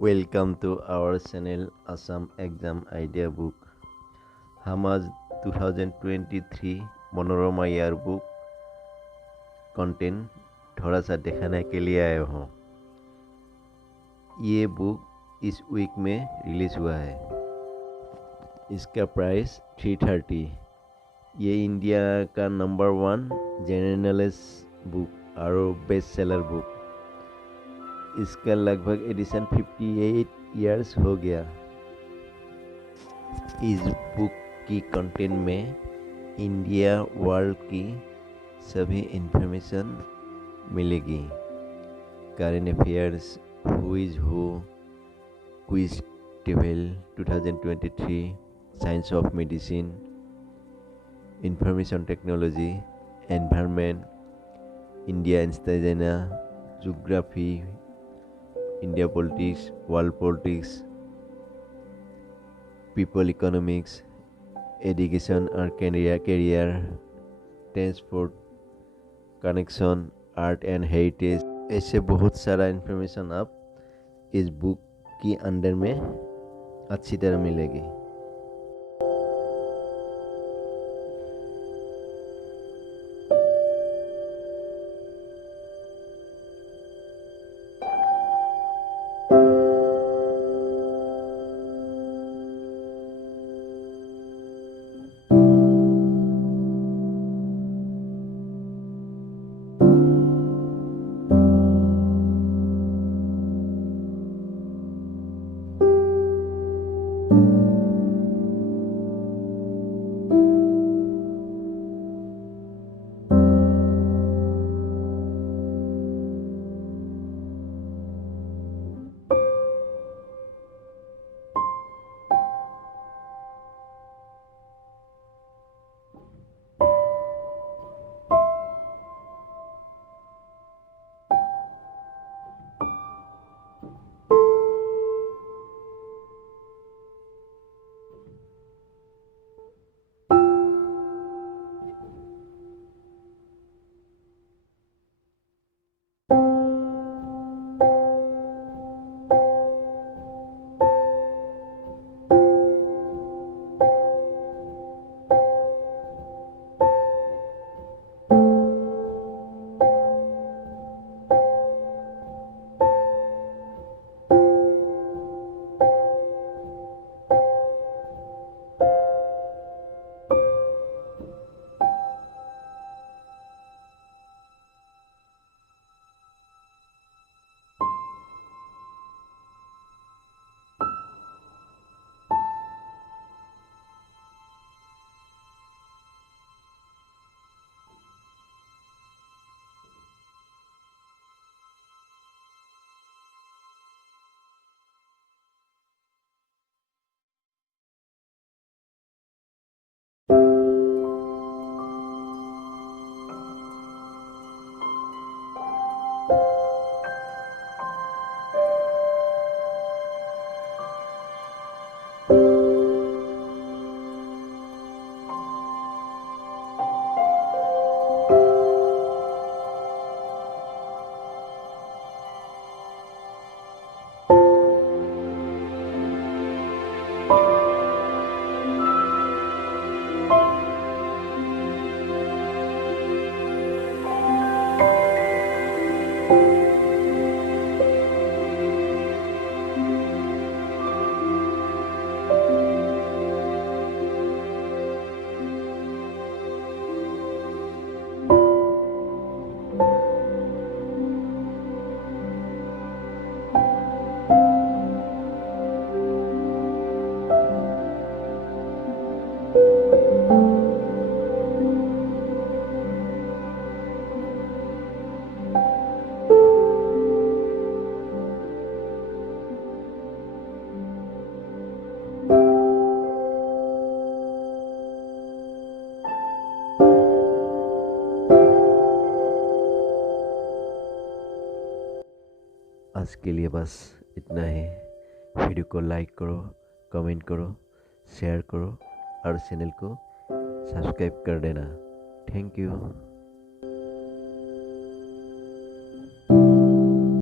Welcome to our channel Assam Exam Idea Book. हम आज 2023 Manorama year book content थोड़ा सा दिखाने के लिए आए हूँ। ये बुक इस वीक में रिलीज हुआ है। इसका प्राइस 330। ये इंडिया का नंबर 1 जनरल नॉलेज बुक और बेस्ट सेलर बुक। इसका लगभग एडिशन 58 इयर्स हो गया। इस बुक की कंटेंट में इंडिया वर्ल्ड की सभी इंफॉर्मेशन मिलेगी। Current affairs, who is who, quiz table 2023, science of medicine, information technology, environment, India इंस्टाइजना, geography, India politics, world politics, people economics, education और career, transport, connection, art and heritage, ऐसे बहुत सारा information आप इस बुक की अंदर में अच्छी तरह मिलेगी। आज के लिए बस इतना ही। वीडियो को लाइक करो, कमेंट करो, शेयर करो और चैनल को सब्सक्राइब कर देना। Thank you.